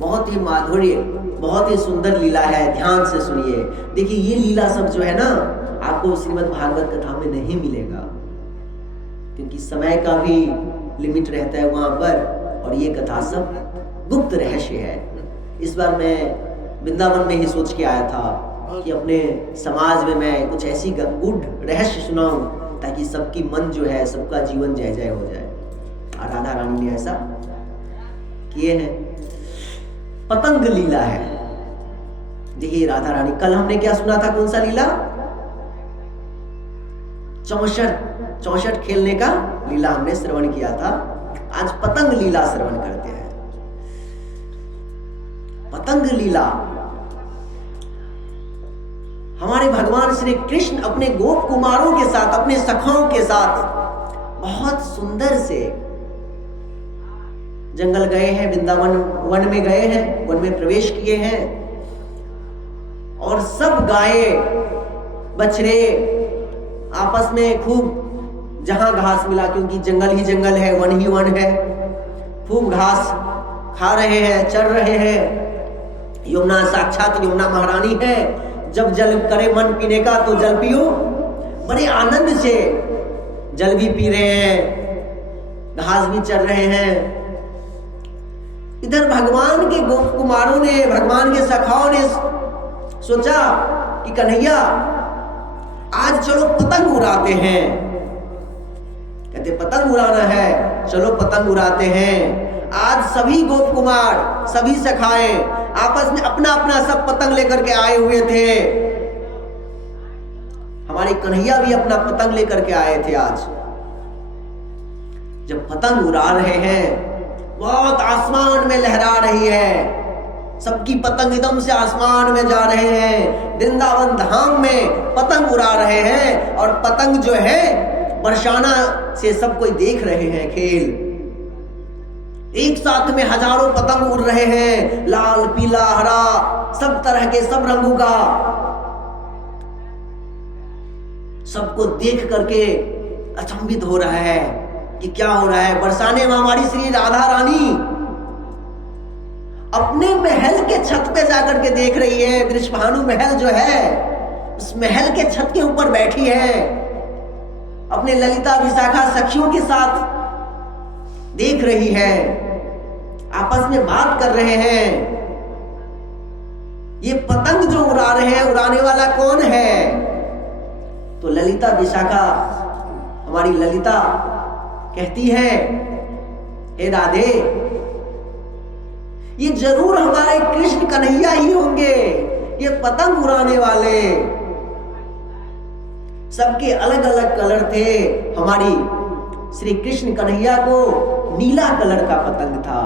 बहुत ही माधुर्य, बहुत ही सुंदर लीला है, ध्यान से सुनिए। देखिए ये लीला सब जो है ना आपको श्रीमद् भागवत कथा में नहीं मिलेगा, क्योंकि समय का भी लिमिट रहता है वहां पर, और ये कथा सब गुप्त रहस्य है। इस बार मैं वृंदावन में ही सोच के आया था कि अपने समाज में मैं कुछ ऐसी गुड रहस्य सुनाऊं ताकि सबकी मन जो है, सबका जीवन जय जय हो जाए। और राधा रानी ने ऐसा किए हैं। पतंग लीला है। देखिए राधा रानी, कल हमने क्या सुना था, कौन सा लीला? चौसठ खेलने का लीला हमने श्रवण किया था। आज पतंग लीला श्रवण करते हैं। पतंग लीला, हमारे भगवान श्री कृष्ण अपने गोप कुमारों के साथ, अपने सखाओं के साथ बहुत सुंदर से जंगल गए हैं, वृंदावन वन में गए हैं, वन में प्रवेश किए हैं, और सब गाय बछड़े आपस में खूब, जहां घास मिला, क्योंकि जंगल ही जंगल है, वन ही वन है, खूब घास खा रहे हैं, चर रहे हैं। यमुना साक्षात यमुना महारानी है। जब जल करे मन पीने का तो जल पियो। बड़े आनंद से जल भी पी रहे हैं, घास भी चर रहे हैं। इधर भगवान के गोप कुमारों ने, भगवान के सखाओं ने सोचा कि कन्हैया आज चलो पतंग उड़ाते हैं। कहते पतंग उड़ाना है, चलो पतंग उड़ाते हैं। आज सभी गोप कुमार, सभी सखाएं आपस में अपना अपना सब पतंग लेकर के आए हुए थे। हमारे कन्हैया भी अपना पतंग लेकर के आए थे। आज जब पतंग उड़ा रहे हैं, बहुत आसमान में लहरा रही है, सबकी पतंग एकदम से आसमान में जा रहे हैं। वृंदावन धाम में पतंग उड़ा रहे हैं, और पतंग जो है बरसाना से सब कोई देख रहे हैं खेल। एक साथ में हजारों पतंग उड़ रहे हैं, लाल पीला हरा, सब तरह के, सब रंगों का। सबको देख करके अचंभित हो रहा है कि क्या हो रहा है। बरसाने में हमारी श्री राधा रानी अपने महल के छत पे जाकर के देख रही है। वृषभानु महल जो है, उस महल के छत के ऊपर बैठी है, अपने ललिता विशाखा सखियों के साथ देख रही है, आपस में बात कर रहे हैं। ये पतंग जो उड़ा रहे हैं, उड़ाने वाला कौन है? तो ललिता विशाखा, हमारी ललिता कहती है, हे राधे, ये जरूर हमारे कृष्ण कन्हैया ही होंगे, ये पतंग उड़ाने वाले। सबके अलग अलग कलर थे। हमारी श्री कृष्ण कन्हैया को नीला कलर का पतंग था,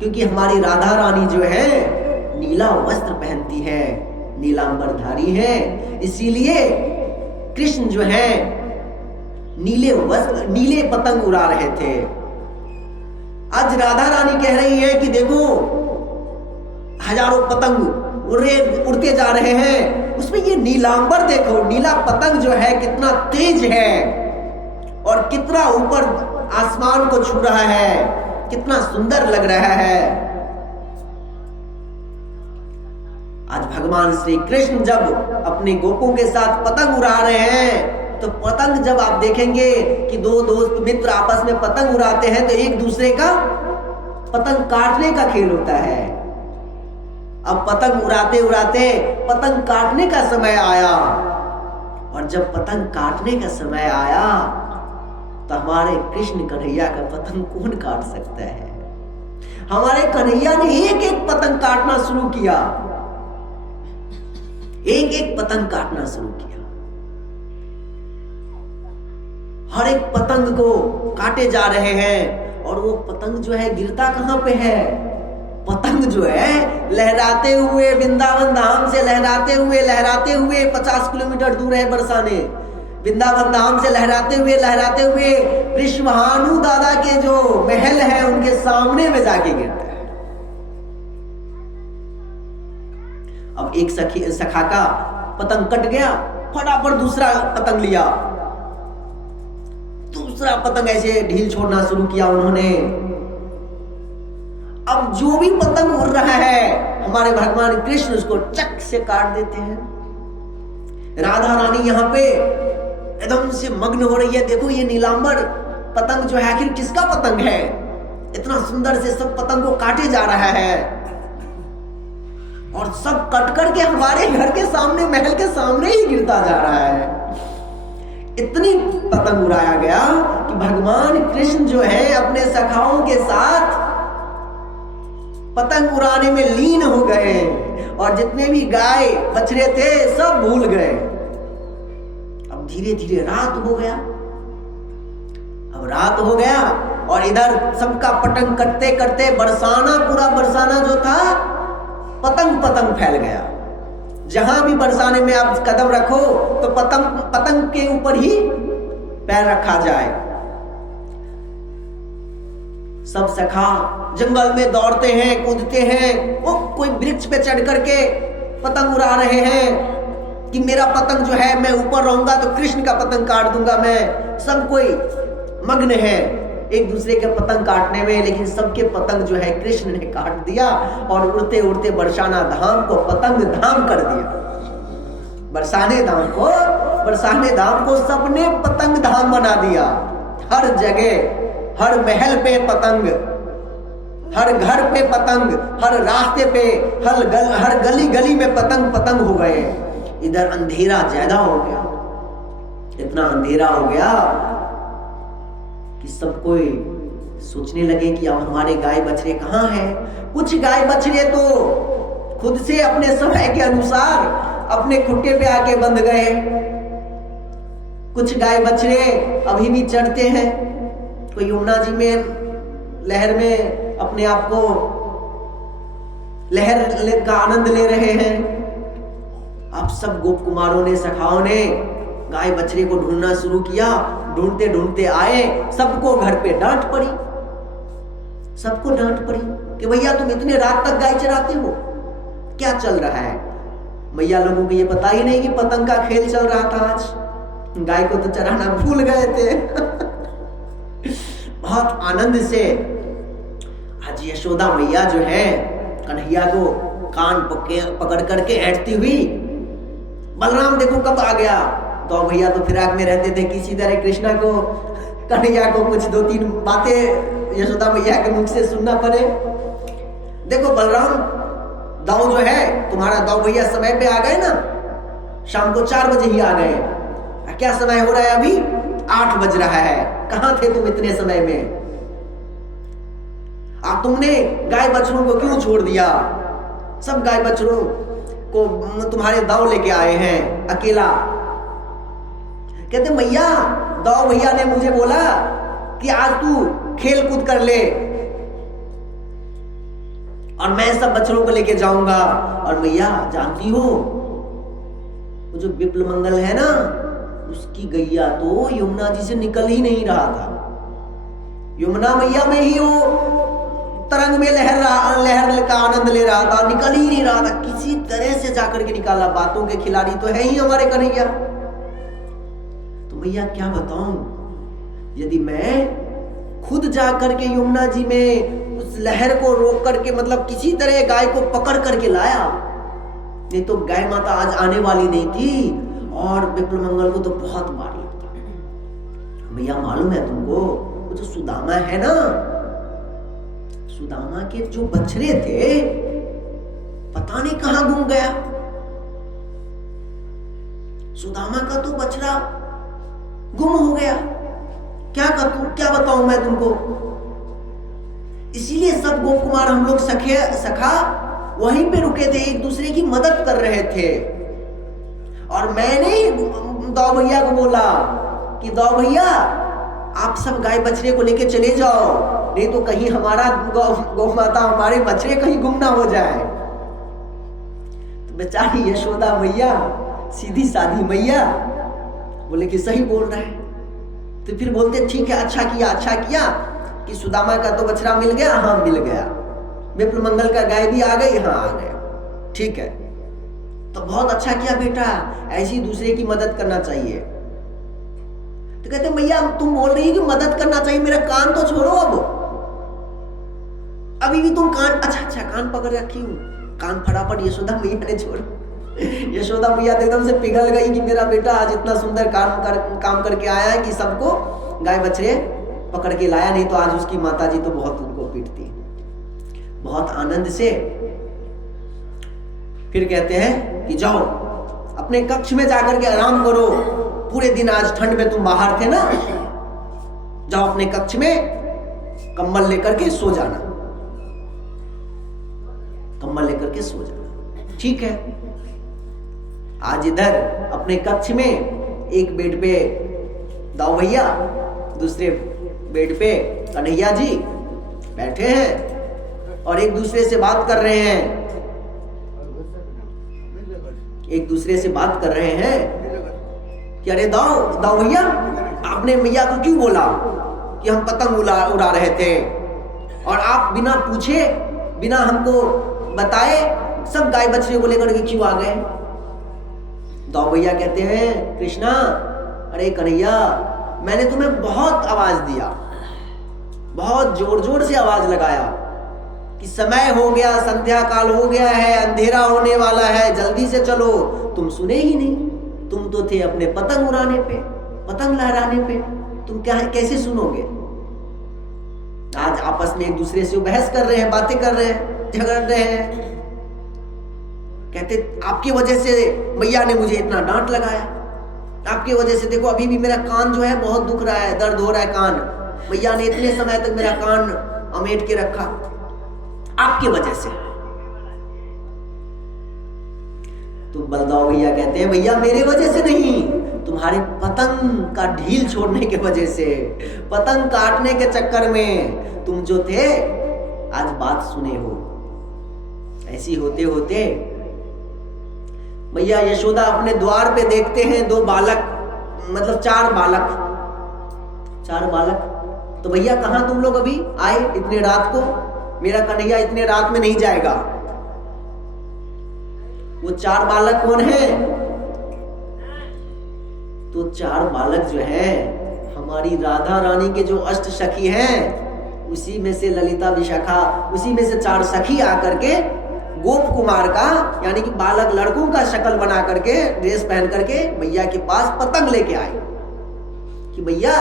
क्योंकि हमारी राधा रानी जो है नीला वस्त्र पहनती है, नीलांबरधारी है, इसीलिए कृष्ण जो है नीले वस्त्र, नीले पतंग उड़ा रहे थे। आज राधा रानी कह रही है कि देखो हजारों पतंग उड़ते जा रहे हैं, उसमें ये नीलांबर देखो, नीला पतंग जो है कितना तेज है और कितना ऊपर आसमान को छू रहा है, कितना सुंदर लग रहा है। आज भगवान श्री कृष्ण जब अपने गोपों के साथ पतंग उड़ा रहे हैं, तो पतंग जब आप देखेंगे कि दो दोस्त मित्र आपस में पतंग उड़ाते हैं, तो एक दूसरे का पतंग काटने का खेल होता है। अब पतंग उड़ाते उड़ाते पतंग काटने का समय आया, और जब पतंग काटने का समय आया तो हमारे कृष्ण कन्हैया का पतंग कौन काट सकता है? हमारे कन्हैया ने एक एक पतंग काटना शुरू किया, एक एक पतंग काटना शुरू किया। हर एक पतंग को काटे जा रहे हैं, और वो पतंग जो है गिरता कहां पे है? पतंग जो है लहराते हुए, वृंदावन धाम से लहराते हुए 50 किलोमीटर दूर है बरसाने, वृंदावन धाम से लहराते हुए वृषभानु दादा के जो महल है उनके सामने में जाके गिरता है। अब एक सखा का पतंग कट गया, फटाफट दूसरा पतंग लिया, दूसरा पतंग ऐसे ढील छोड़ना शुरू किया उन्होंने। अब जो भी पतंग उड़ रहा है हमारे भगवान कृष्ण उसको चक से काट देते हैं। राधा रानी यहाँ पे एकदम से मग्न हो रही है। देखो ये नीलांबर पतंग जो है आखिर किसका पतंग है, इतना सुंदर से सब पतंग को काटे जा रहा है और सब कट करके हमारे घर के सामने, महल के सामने ही गिरता जा रहा है। इतनी पतंग उड़ाया गया कि भगवान कृष्ण जो है अपने सखाओं के साथ पतंग उड़ाने में लीन हो गए और जितने भी गाय बछड़े थे सब भूल गए। अब धीरे धीरे रात हो गया। अब रात हो गया और इधर सबका पतंग कटते करते बरसाना, पूरा बरसाना जो था पतंग पतंग फैल गया। जहां भी बरसाने में आप कदम रखो तो पतंग पतंग के ऊपर ही पैर रखा जाए। सब सखा जंगल में दौड़ते हैं, कूदते हैं, वो कोई वृक्ष पे चढ़ करके पतंग उड़ा रहे हैं कि मेरा पतंग जो है मैं ऊपर रहूंगा तो कृष्ण का पतंग काट दूंगा मैं। सब कोई मग्न है एक दूसरे के पतंग काटने में, लेकिन सबके पतंग जो है कृष्ण ने काट दिया और उड़ते उड़ते बरसाना धाम को पतंग धाम कर दिया। बरसाने धाम को सबने पतंग धाम बना दिया। हर जगह, हर महल पे पतंग, हर घर पे पतंग, हर रास्ते पे, हर गली गली में पतंग पतंग हो गए। इधर अंधेरा ज्यादा हो गया, इतना अंधेरा हो गया कि सब कोई सोचने लगे कि अब हमारे गाय बछड़े कहाँ हैं। कुछ गाय बछड़े तो खुद से अपने समय के अनुसार अपने खुट्टे पे आके बंध गए। कुछ गाय बछड़े अभी भी चढ़ते हैं, कोई यमुना जी में लहर में अपने आप को लहर का आनंद ले रहे हैं। अब सब गोप कुमारों ने, सखाओं ने गाय बछड़े को ढूंढना शुरू किया। ढूंढते ढूंढते आए, सबको घर पे डांट पड़ी। सबको डांट पड़ी कि भैया तुम इतने रात तक गाय चराते हो, क्या चल रहा है। भैया लोगों को ये पता ही नहीं कि पतंग का खेल चल रहा था। आज गाय को तो चराना भूल गए थे। बहुत आनंद से आज यशोदा मैया जो है कन्हैया को कान पकड़ करके ऐंठती हुई, बलराम देखो कब आ गया। तो भैया तो फिराक में रहते थे, किसी तरह कृष्णा को, कन्हैया को कुछ दो तीन बातें यशोदा मैया के मुख से सुनना पड़े। देखो बलराम, दाऊ जो है तुम्हारा दाऊ भैया समय पे आ गए ना, शाम को 4 बजे ही आ गए। क्या समय हो रहा है अभी? 8 बज रहा है। कहां थे तुम इतने समय में? तुमने गाय बछड़ों को क्यों छोड़ दिया? सब गाय बछड़ों को तुम्हारे दाऊ लेके आए हैं अकेला। कहते मैया, दाऊ भैया ने मुझे बोला कि आज तू खेल कूद कर ले और मैं सब बछड़ों को लेके जाऊंगा। और मैया जानती हो, वो जो विप्ल मंगल है ना, उसकी गैया तो यमुना जी से निकल ही नहीं रहा था। यमुना मैया में ही वो तरंग में लहर का आनंद ले रहा था, निकल ही नहीं रहा था। किसी तरह से जाकर के निकाला। बातों के खिलाड़ी तो है ही हमारे कन्हैया। तो भैया क्या बताऊं, यदि मैं खुद जाकर के यमुना जी में उस लहर को रोक करके, मतलब किसी तरह गाय को पकड़ करके लाया, नहीं तो गाय माता आज आने वाली नहीं थी और विप्ल मंगल को तो बहुत मार लगता। भैया मालूम है तुमको, वो जो सुदामा है ना, सुदामा के जो बछड़े थे पता नहीं कहां गुम गया। सुदामा का तो बछड़ा गुम हो गया। क्या बताऊं मैं तुमको। इसीलिए सब गोप कुमार हम लोग सखा वहीं पे रुके थे, एक दूसरे की मदद कर रहे थे। और मैंने दाऊ भैया को बोला कि दाऊ भैया आप सब गाय बछड़े को लेके चले जाओ, नहीं तो कहीं हमारा गौ माता, हमारे बछड़े कहीं गुम ना हो जाए। तो बेचारी यशोदा मैया, सीधी साधी मैया, बोले कि सही बोल रहा है। तो फिर बोलते ठीक है, अच्छा किया कि सुदामा का तो बछड़ा मिल गया। हाँ मिल गया। विप्ल मंगल का गाय भी आ गई। हाँ आ गया, ठीक है। तो बहुत अच्छा किया बेटा, ऐसी दूसरे की मदद करना चाहिए। तो कहते मैया तुम बोल रही है कि मदद करना चाहिए, मेरा कान तो छोड़ो। अभी भी तुम कान, अच्छा कान पकड़ रखी हूँ, कान फटाफट यशोदा मैया ने छोड़। यशोदा मैया तो एकदम से पिघल गई कि मेरा बेटा आज इतना सुंदर काम करके आया है कि सबको गाय बछड़े पकड़ के लाया, नहीं तो आज उसकी माताजी तो बहुत उनको पीटती। बहुत आनंद से फिर कहते हैं कि जाओ अपने कक्ष में जाकर के आराम करो, पूरे दिन आज ठंड में तुम बाहर थे ना, जाओ अपने कक्ष में कंबल लेकर के सो जाना, कंबल लेकर के सो जाना। ठीक है। आज इधर अपने कक्ष में एक बेड पे दाऊ भैया, दूसरे बेड पे कन्हैया जी बैठे हैं और एक दूसरे से बात कर रहे हैं, एक दूसरे से बात कर रहे हैं कि अरे दाऊ भैया, आपने मैया को क्यों बोला कि हम पतंग उड़ा रहे थे, और आप बिना पूछे बिना हमको बताए सब गाय बछड़े को लेकर के क्यों आ गए? दाऊ भैया कहते हैं कृष्णा, अरे कन्हैया, मैंने तुम्हें बहुत आवाज दिया, बहुत जोर जोर से आवाज लगाया कि समय हो गया, संध्या काल हो गया है, अंधेरा होने वाला है, जल्दी से चलो। तुम सुने ही नहीं, तुम तो थे अपने पतंग उड़ाने पे, पतंग लहराने पे, तुम क्या कैसे सुनोगे? आज आपस में एक दूसरे से बहस कर रहे हैं, बातें कर रहे हैं, झगड़ रहे हैं। कहते आपकी वजह से मैया ने मुझे इतना डांट लगाया, आपकी वजह से देखो अभी भी मेरा कान जो है बहुत दुख रहा है, दर्द हो रहा है कान, मैया ने इतने समय तक मेरा कान अमेट के रखा, आपकी वजह से। तो बलदाऊ भैया कहते हैं भैया मेरे वजह से नहीं, तुम्हारे पतंग का ढील छोड़ने के वजह से, पतंग काटने के चक्कर में तुम जो थे आज बात सुने हो। ऐसी होते होते भैया यशोदा अपने द्वार पे देखते हैं दो बालक, मतलब चार बालक। तो भैया कहां तुम लोग अभी आए इतने रात को? मेरा कन्हैया इतने रात में नहीं जाएगा। वो चार बालक कौन है? तो चार बालक जो है हमारी राधा रानी के जो अष्ट सखी हैं, उसी में से ललिता विशाखा, उसी में से चार सखी आकर के गोप कुमार का यानी कि बालक लड़कों का शक्ल बना करके, ड्रेस पहन करके भैया के पास पतंग लेके आए कि भैया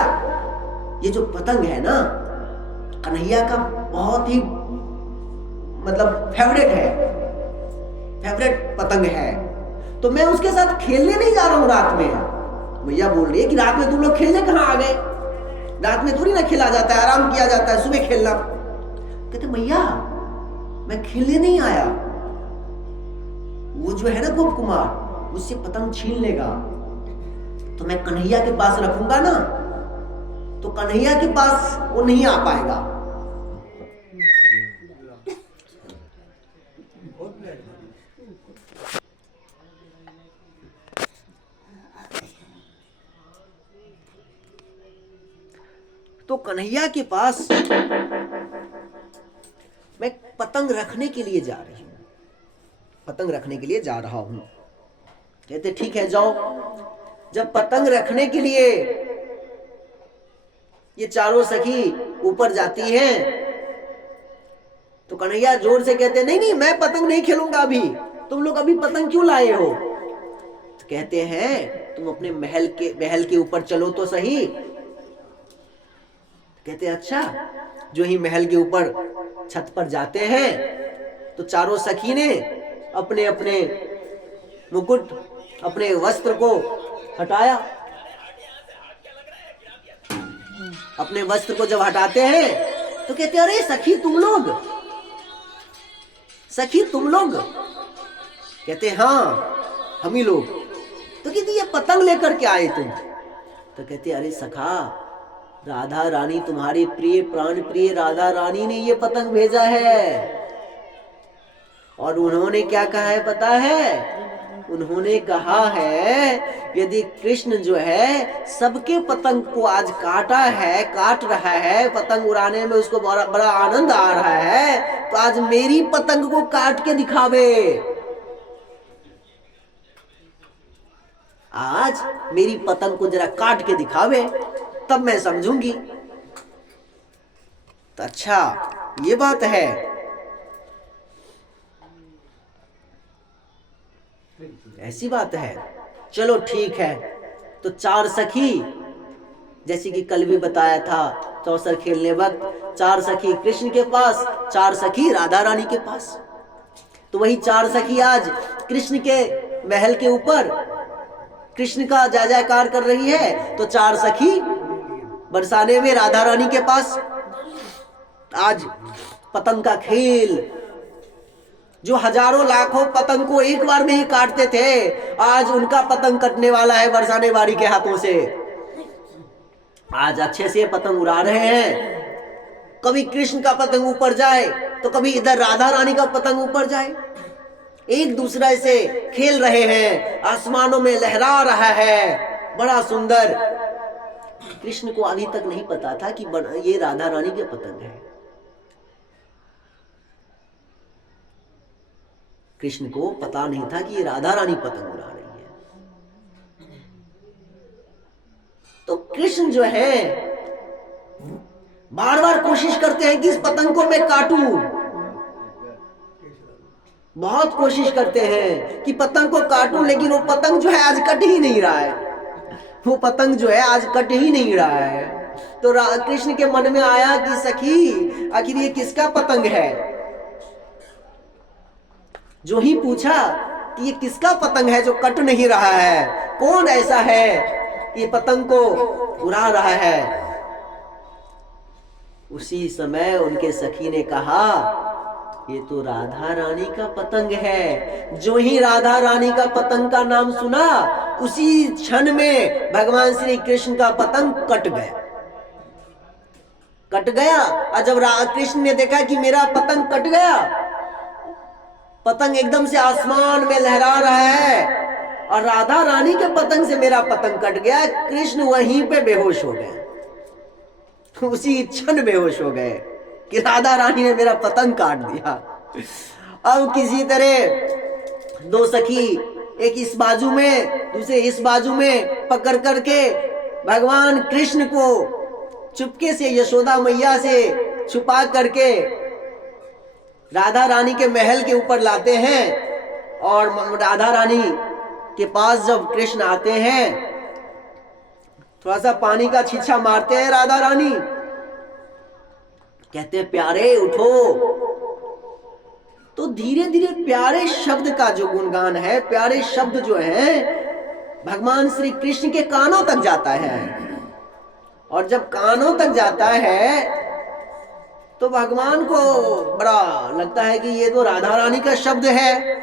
ये जो पतंग है ना कन्हैया का बहुत ही मतलब फेवरेट पतंग है, तो मैं उसके साथ खेलने नहीं जा रहा हूं रात में। भैया बोल रही है कि रात में तुम लोग खेलने कहां आ गए? रात में थोड़ी ना खेला जाता है, आराम किया जाता है, सुबह खेलना। कहते भैया मैं खेलने नहीं आया, वो जो है ना गोप कुमार उससे पतंग छीन लेगा तो मैं कन्हैया के पास रखूंगा ना, तो कन्हैया के पास वो नहीं आ पाएगा। तो कन्हैया के पास मैं पतंग रखने के लिए जा रही हूं, पतंग रखने के लिए जा रहा हूं। कहते ठीक है जाओ। जब पतंग रखने के लिए ये चारों सखी ऊपर जाती हैं तो कन्हैया जोर से कहते नहीं नहीं मैं पतंग नहीं खेलूंगा अभी, तुम लोग अभी पतंग क्यों लाए हो? तो कहते हैं तुम अपने महल के ऊपर चलो तो सही। कहते अच्छा। जो ही महल के ऊपर छत पर जाते हैं तो चारों सखी ने अपने अपने मुकुट, अपने वस्त्र को हटाया। अपने वस्त्र को जब हटाते हैं तो कहते अरे सखी तुम लोग, सखी तुम लोग? कहते हाँ हम ही लोग। तो कहती ये पतंग लेकर के आए तुम? तो कहते अरे सखा, राधा रानी तुम्हारी प्रिय प्राण प्रिय राधा रानी ने ये पतंग भेजा है। और उन्होंने क्या कहा है पता है? उन्होंने कहा है यदि कृष्ण जो है सबके पतंग को आज काट रहा है, पतंग उड़ाने में उसको बड़ा आनंद आ रहा है, तो आज मेरी पतंग को काट के दिखावे। आज मेरी पतंग को जरा काट के दिखावे तब मैं समझूंगी। तो अच्छा ये बात है। ऐसी बात है। चलो ठीक है, तो चार सखी, जैसे कि कल भी बताया था चौसर खेलने वक्त, चार सखी कृष्ण के पास, चार सखी राधा रानी के पास। तो वही चार सखी आज कृष्ण के महल के ऊपर कृष्ण का जय जयकार कर रही है, तो चार सखी बरसाने में राधा रानी के पास। आज पतंग का खेल, जो हजारों लाखों पतंग को एक बार में ही काटते थे, आज उनका पतंग कटने वाला है बरसाने वाली के हाथों से। आज अच्छे से पतंग उड़ा रहे हैं। कभी कृष्ण का पतंग ऊपर जाए तो कभी इधर राधा रानी का पतंग ऊपर जाए, एक दूसरे से खेल रहे हैं, आसमानों में लहरा रहा है, बड़ा सुंदर। कृष्ण को अभी तक नहीं पता था कि ये राधा रानी के पतंग है। कृष्ण को पता नहीं था कि ये राधा रानी पतंग उड़ा रही है। तो कृष्ण जो है बार बार कोशिश करते हैं कि इस पतंग को मैं काटूं, बहुत कोशिश करते हैं कि पतंग को काटूं, लेकिन वो पतंग जो है आज कट ही नहीं रहा है। वो पतंग जो है आज कट ही नहीं रहा है। तो कृष्ण के मन में आया कि सखी, आखिर ये किसका पतंग है। जो ही पूछा कि ये किसका पतंग है जो कट नहीं रहा है, कौन ऐसा है ये पतंग को उड़ा रहा है। उसी समय उनके सखी ने कहा, ये तो राधा रानी का पतंग है। जो ही राधा रानी का पतंग का नाम सुना, उसी क्षण में भगवान श्री कृष्ण का पतंग कट गया। और जब कृष्ण ने देखा कि मेरा पतंग कट गया, पतंग एकदम से आसमान में लहरा रहा है और राधा रानी के पतंग से मेरा पतंग कट गया, कृष्ण वहीं पे बेहोश हो गए। उसी क्षण बेहोश हो गए कि राधा रानी ने मेरा पतंग काट दिया। अब किसी तरह दो सखी, एक इस बाजू में दूसरे इस बाजू में पकड़ करके भगवान कृष्ण को चुपके से यशोदा मैया से छुपा करके राधा रानी के महल के ऊपर लाते हैं। और राधा रानी के पास जब कृष्ण आते हैं, थोड़ा सा पानी का छीछा मारते हैं राधा रानी, कहते हैं प्यारे उठो। तो धीरे धीरे प्यारे शब्द का जो गुणगान है, प्यारे शब्द जो है भगवान श्री कृष्ण के कानों तक जाता है। और जब कानों तक जाता है तो भगवान को बड़ा लगता है कि ये तो राधा रानी का शब्द है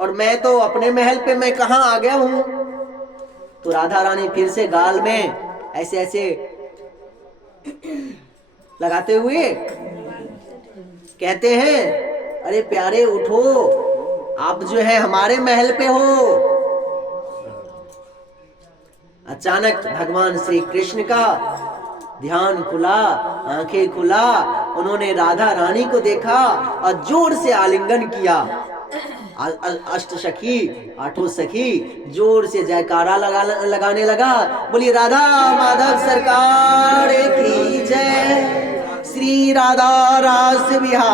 और मैं तो अपने महल पे मैं कहां आ गया हूं। तो राधा रानी फिर से गाल में ऐसे ऐसे लगाते हुए कहते हैं, अरे प्यारे उठो, आप जो है हमारे महल पे हो। अचानक भगवान श्री कृष्ण का ध्यान खुला, आंखें खुला, उन्होंने राधा रानी को देखा और जोर से आलिंगन किया। अष्ट सखी, आठों सखी जोर से जयकारा लगाने लगा, बोली राधा माधव सरकार की जय, श्री राधा रास विहार।